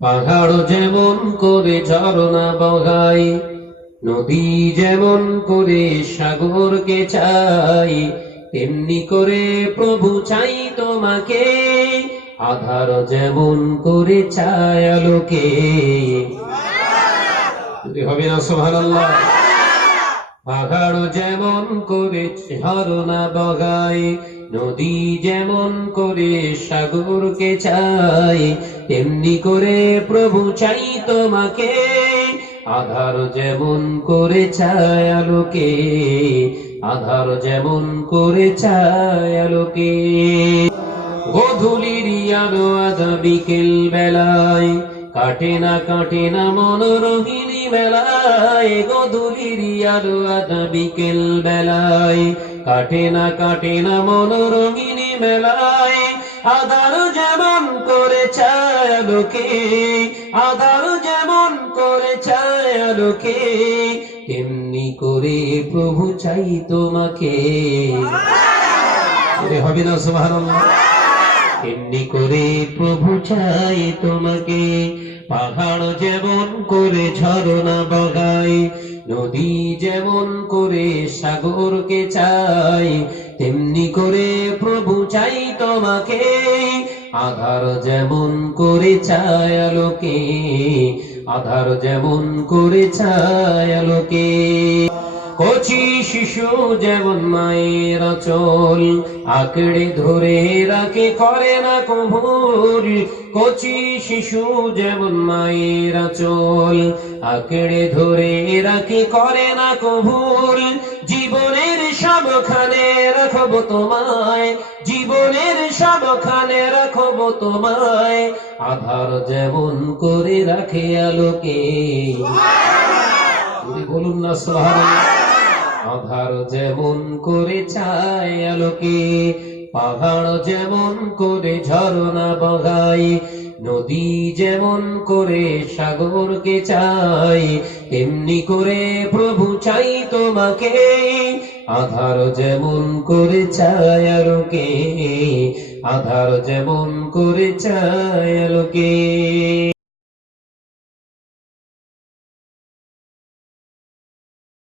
পাহাড় যেমন করে ঝরনা বগাই, নদী যেমন করে সাগরকে চাই, তেমনি করে প্রভু চাই তোমাকে, আধার যেমন করে চায় আলোকে যদি হবে না সোহানাল্লাহ পাহাড় যেমন করে ঝরনা বগাই, নদী যেমন করে সাগরকে চাই, তেমনি করে প্রভু চাই তোমাকে, আধার যেমন করে চায় আলোকে, আধার যেমন করে চায় আলোকে। গধূলির আলো আধা বিকেল বেলায়, কাটে না কাটে না মনোরোহিণী বেলায় গধূলির বিকেল বেলায় কাটে না কাটে না বেলায় আধার যেমন করে ছায় আলোকে আধার যেমন করে ছায় আলোকে তেমনি করে প্রভু চাই তোমাকে। হবে না সুবহানাল্লাহ। এমনি করে প্রভু চাই তোমাকে। পাহাড় যেমন করে ঝরনা বগাই নদী যেমন করে সাগরকে চাই তেমনি করে প্রভু চাই তোমাকে। আধার যেমন করে চায় আলোকে, আধার যেমন করে চায় আলোকে। কচি শিশু যেমন মায়ের চল আঁকড়ে ধরে রাখে করে না কভুর কচি শিশু যেমন মায়ের চল আঁকড়ে ধরে রাখে করে না কভুর জীবনের সবখানে রাখব তোমায় জীবনের সবখানে রাখব তোমায়। আধার যেমন করে রাখে আলোকে। বলুন না সোহান আধার যেমন করে চায় আলোকে, পাহাড় যেমন করে ঝরনা বগাই নদী যেমন করে সাগরকে চাই তেমনি করে প্রভু চাই তোমাকে, আধার যেমন করে চায় আলোকে, আধার যেমন করে চায় আলোকে।